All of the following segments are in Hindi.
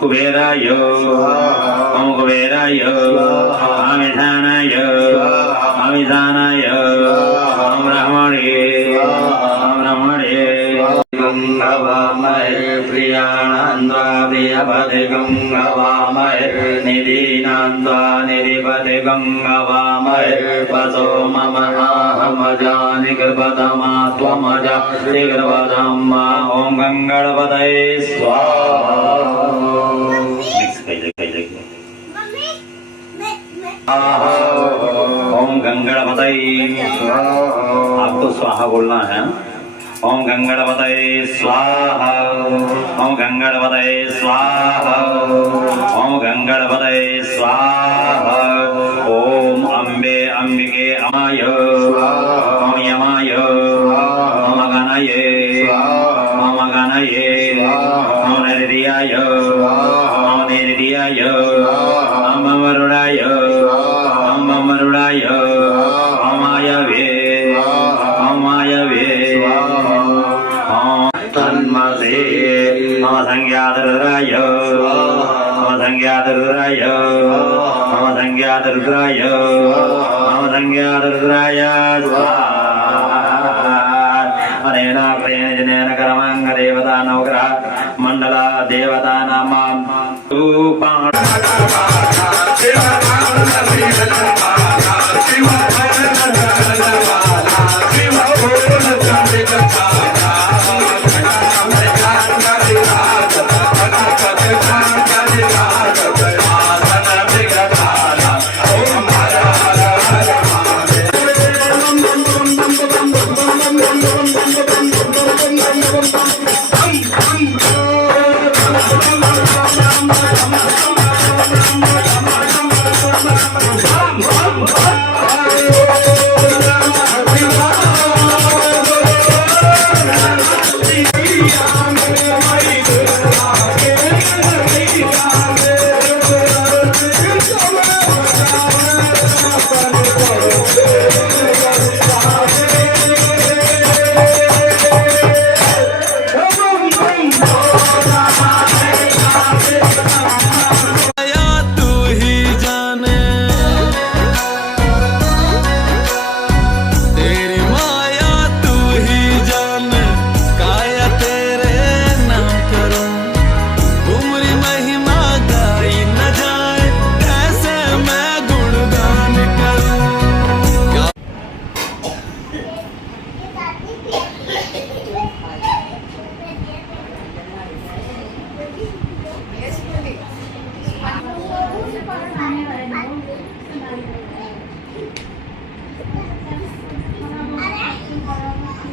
कुबेराय ओम कुबेराय अमिधानाय अमिधानाय ओम ब्रह्मणे गंगवामहे प्रियाणान्द्वादिपदे गंगवामहे निधीनान्द्वा निधिपदे गंगवामहे वसो मम अहमजानि कृपतमा त्वमजा कृपतमा ओम गंगणपतये स्वाहा। ओम गंगणपतये आपको स्वाहा बोलना है। ओम गंगणपतये स्वाहा ओम गंगणपतये स्वाहा ओम गंगणपतये स्वाहा। ओम अम्बे अंबिके अमाय ओम यमाय ओम गणये ओम गणये ओम निर्दियाय ओम निर्दियाय ओम वरुणाय ओम वरुणाय ओम आयवे ओम आयवे तन्मसे मम संज्ञातरुद्राय मम संज्ञातरुद्राय मम संज्ञातरुद्राय मम संज्ञातरुद्राय अनेन प्रेण जनेन कर्मांग देवता नवग्रह मंडला देवता नाम रूपाण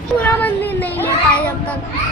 पूरा मंदिर नहीं ले पाए अब तक।